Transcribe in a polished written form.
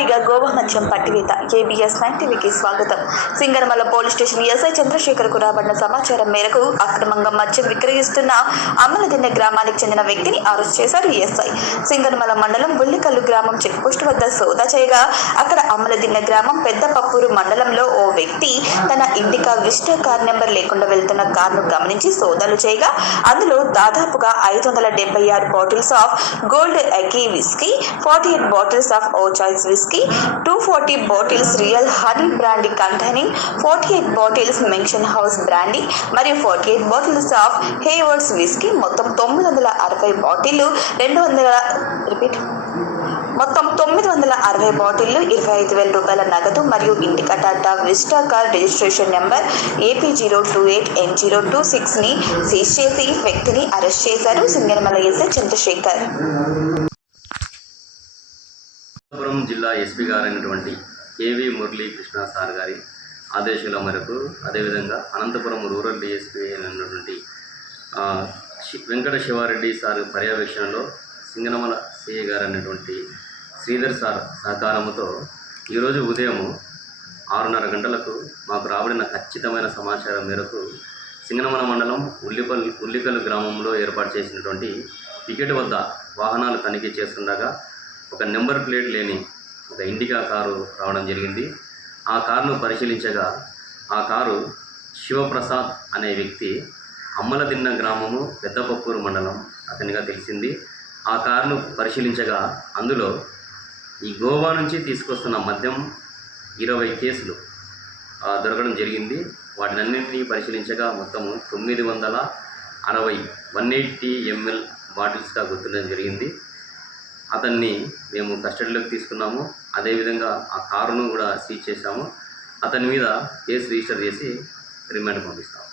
భారీగా గోవా మద్యం పట్టివేత. ఏబిఎస్ 9 టీవీకి స్వాగతం. సింగనమల పోలీస్ స్టేషన్ ఎస్ఐ చంద్రశేఖర్కు రాబడిన సమాచారం మేరకు అక్రమంగా మద్యం విక్రయిస్తున్న అమ్మలదిన్నె గ్రామానికి చెందిన వ్యక్తిని అరెస్ట్ చేశారు ఎస్ఐ. సింగనమల మండలం బుల్లికల్లు గ్రామం చెక్పోస్టు వద్ద సోదా చేయగా అక్కడ అమ్మలదిన్నె గ్రామం పెద్దపప్పూరు మండలంలో ఓ వ్యక్తి తన ఇండికా విస్టా కార్ నెంబర్ లేకుండా వెళ్తున్న కారును గమనించి సోదాలు చేయగా అందులో దాదాపుగా 576 బాటిల్స్ ఆఫ్ గోల్డ్ ఎకీ whisky, 48 bottles of O Choice whisky, 240 bottles Real Honey brandy containing 48 bottles Mansion House brandy మరియు 48 బాటిల్స్ ఆఫ్ హేవర్డ్స్ విస్కీ మొత్తం 960 బాటిళ్లు 960 బాటిళ్లు 25,000 రూపాయల నగదు మరియు Indica Tata Vista car registration number AP028N026ని సీజ్ చేసి వ్యక్తిని అరెస్ట్ చేశారు సింగనమల ఎస్ఐ చంద్రశేఖర్. అనంతపురం జిల్లా ఎస్పీ గారైనటువంటి కేవి మురళీ కృష్ణ సార్ గారి ఆదేశాల మేరకు, అదేవిధంగా అనంతపురం రూరల్ డిఎస్పీ అయినటువంటి వెంకట శివారెడ్డి సార్ పర్యవేక్షణలో సింగనమల సిఐ గారు అయినటువంటి శ్రీధర్ సార్ సహకారంతో ఈరోజు ఉదయం 6:30 గంటలకు మాకు రాబడిన ఖచ్చితమైన సమాచారం మేరకు సింగనమల మండలం ఉల్లికల్లు గ్రామంలో ఏర్పాటు చేసినటువంటి పికెట్ వద్ద వాహనాలు తనిఖీ చేస్తుండగా ఒక నెంబర్ ప్లేట్ లేని ఒక ఇండికా కారు రావడం జరిగింది. ఆ కారును పరిశీలించగా ఆ కారు శివప్రసాద్ అనే వ్యక్తి అమ్మలదిన్న గ్రామము పెద్దపప్పూరు మండలం అతనిగా తెలిసింది. ఆ కారును పరిశీలించగా అందులో ఈ గోవా నుంచి తీసుకొస్తున్న మద్యం 20 కేసులు దొరకడం జరిగింది. వాటినన్నింటినీ పరిశీలించగా మొత్తము 960 ml బాటిల్స్గా గుర్తించడం జరిగింది. అతన్ని మేము కస్టడీలోకి తీసుకున్నాము. అదేవిధంగా ఆ కారును కూడా సీజ్ చేశాము. అతని మీద కేసు రిజిస్టర్ చేసి రిమాండ్ పంపిస్తాము.